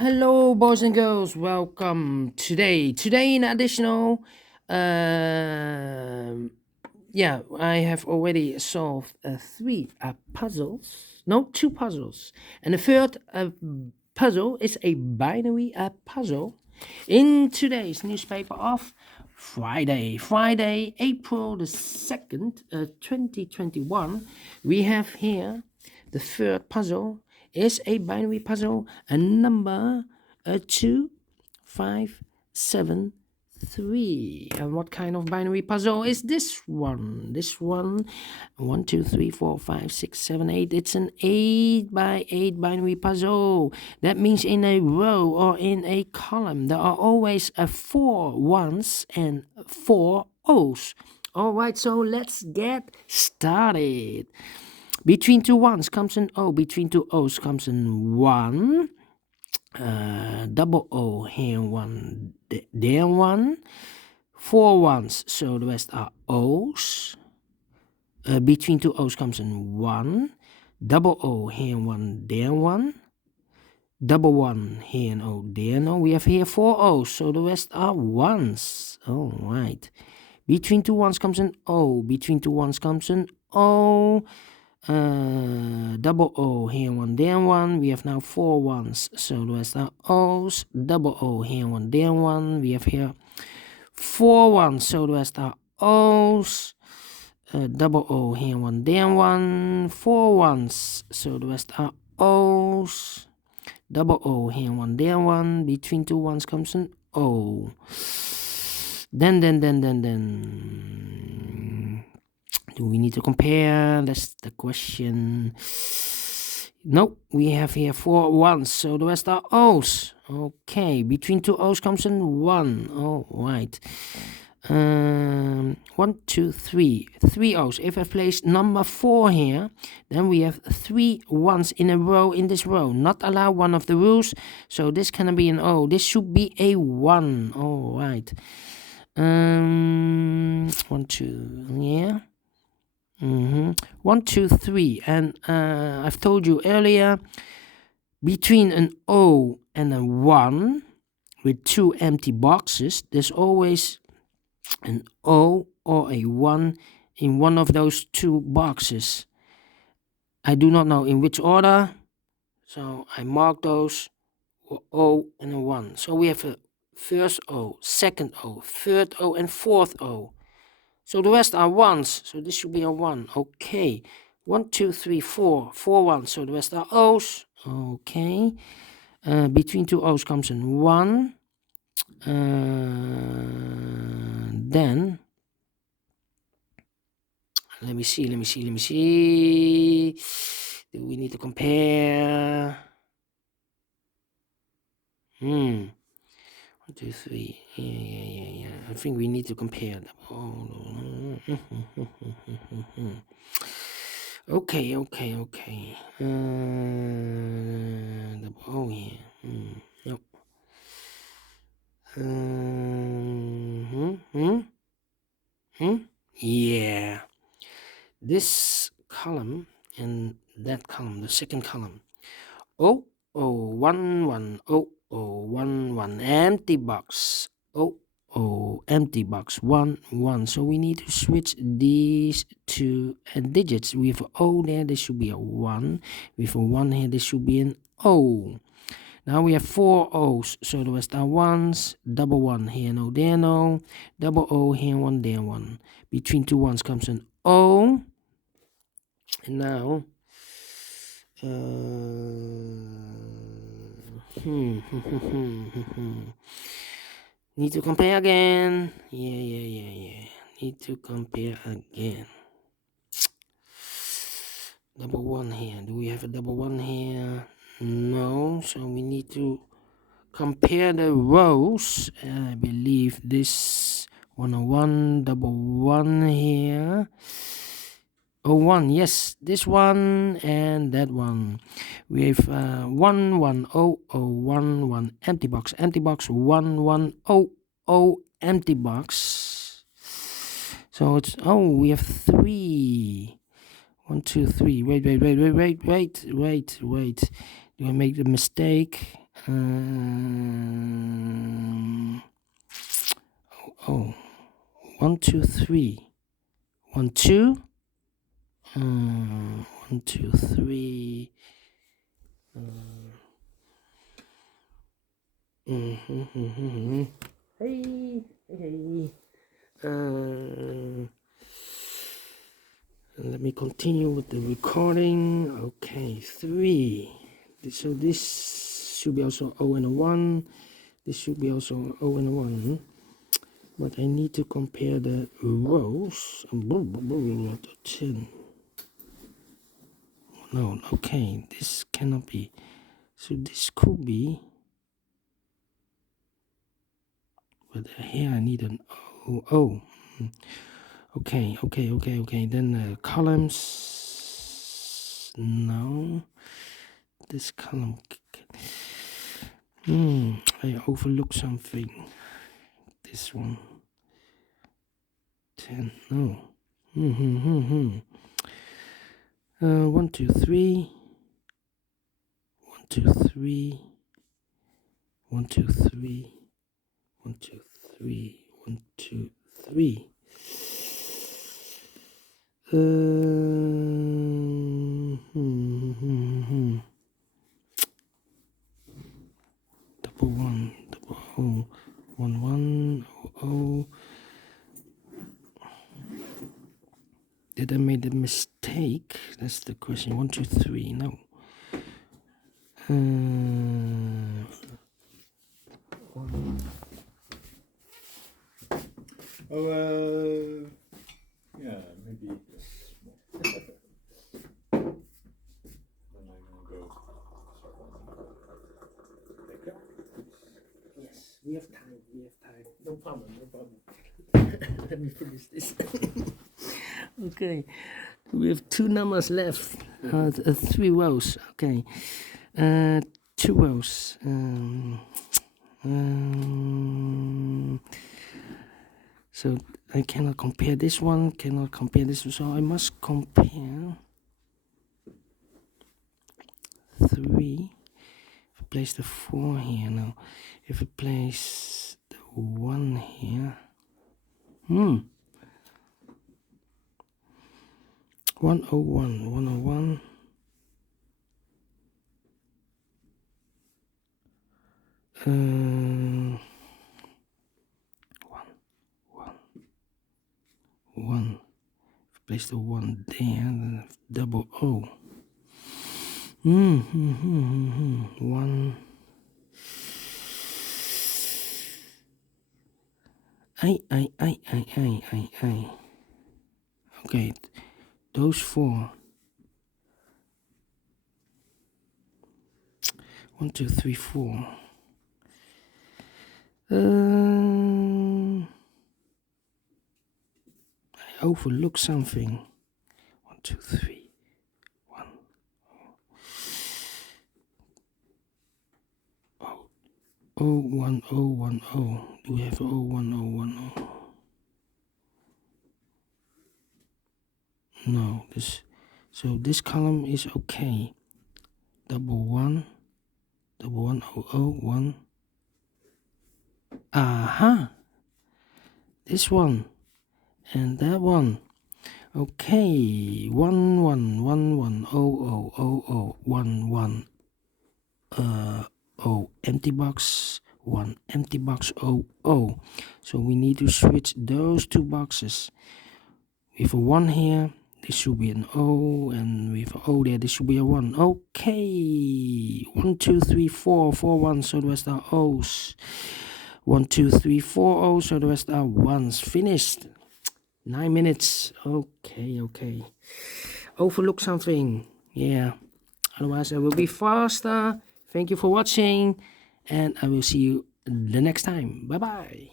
Hello, boys and girls. Welcome today in additional, I have already solved three puzzles. No, two puzzles, and the third puzzle is a binary puzzle. In today's newspaper of Friday, April the 2nd, 2021, we have here the third puzzle is a binary puzzle, and number 2573. And what kind of binary puzzle is this one? This one, 1, 2, 3, 4, 5, 6, 7, 8. It's an 8 by 8 binary puzzle. That means in a row or in a column there are always 4 ones and 4 O's. All right, so let's get started. Between two ones comes an O. Between two O's comes an 1. Double O here, 1 there, 1. 4 ones, so the rest are O's. Between two O's comes an 1. Double O here, 1 there, 1. Double 1 here and O there. No, we have here 4 O's, so the rest are 1s. All right. Between two ones comes an O. Between two ones comes an O. Double O here, 1 there, 1. We have now 4 ones, so the rest are O's. Double O here, 1 there, 1. We have here 4 ones, so the rest are O's. Double O here, 1 there, 1. 4 ones, so the rest are O's. Double O here, 1 there, 1. Between two ones comes an O. Then. Do we need to compare? That's the question. Nope, we have here 4 ones, so the rest are O's. Okay, between two O's comes an 1. All right. 1, 2, 3. 3 O's. If I place number 4 here, then we have 3 ones in a row in this row. Not allow one of the rules, so this cannot be an O. This should be a 1. All right. 1, 2, yeah. 1, 2, 3, and I've told you earlier, between an O and a 1 with 2 empty boxes, there's always an O or a 1 in one of those 2 boxes. I do not know in which order, so I mark those O and a 1. So we have a first O, second O, third O, and fourth O. So the rest are 1s, so this should be a 1. Okay, 1, 2, 3, 4. 4 ones, so the rest are O's. Okay, between two O's comes an 1. Then, let me see. Do we need to compare? 1, 2, 3. Yeah. I think we need to compare them. Okay. The O here. Nope. Yeah. This column and that column, the second column. O, 1, 1, O, 1, 1, empty box. O, empty box, 1, 1. So we need to switch these two digits. We have an O there, this should be a 1. We have a 1 here, this should be an O. Now we have 4 O's, so the rest are 1s. Double 1 here, no there, no. Double O here, 1 there, 1. Between two 1s comes an O. And now, need to compare again. Yeah. Need to compare again. Double 1 here. Do we have a double 1 here? No. So we need to compare the rows. I believe this 101, double 1 here. 1, yes, this one and that one. We have 1, 1, 0, 1, 1, empty box, 1, 1, 0, empty box. So it's, we have 3. 1, 2, 3. Wait. Do I make the mistake? Oh, 1, 2, 3. 1, 2. 1, 2, 3. Hey. Let me continue with the recording. Okay, 3. So this should be also O and a 1. This should be also O and a 1. But I need to compare the rows. Not a 10. No, okay, this cannot be. So this could be. But here I need an O. Oh. Okay. Then columns. No. This column. I overlooked something. This one. 10. No. 1, 2, 3. 1, 2, 3. 1, 2, 3. 1, 2, 3. 1, 2, 3. Double 1, double O, 1, 1, O. Did I make a mistake? That's the question. 1, 2, 3. No. Yeah, maybe this more. Then I'm gonna go start one. Thank you. Yes, we have time. No problem. Let me finish this. Okay, we have 2 numbers left. 3 rows. Okay, 2 rows. So I cannot compare this one. Cannot compare this one. So I must compare 3. If I place the 4 here now, if I place the 1 here, 101, 101. 1. If I place the 1 there, then double O. 1. I. Okay, those 4. 1, 2, 3, 4. I overlooked something. 1, 2, 3. 1. O 1 O 1 O. Do we have O 1 O 1 O? No, this column is okay. Double 1 O O 1. Aha! This one and that one. Okay, 1 1 1 1 O O O O 1 1 O empty box 1 empty box O O. So we need to switch those 2 boxes. With a 1 here, this should be an O, and with an O there, this should be a 1. Okay, 1 2 3 4 4 1. So the rest are O's. 1 2 3 4 O's. So the rest are 1's. Finished. 9 minutes. Okay. Overlook something. Yeah. Otherwise, I will be faster. Thank you for watching, and I will see you the next time. Bye bye.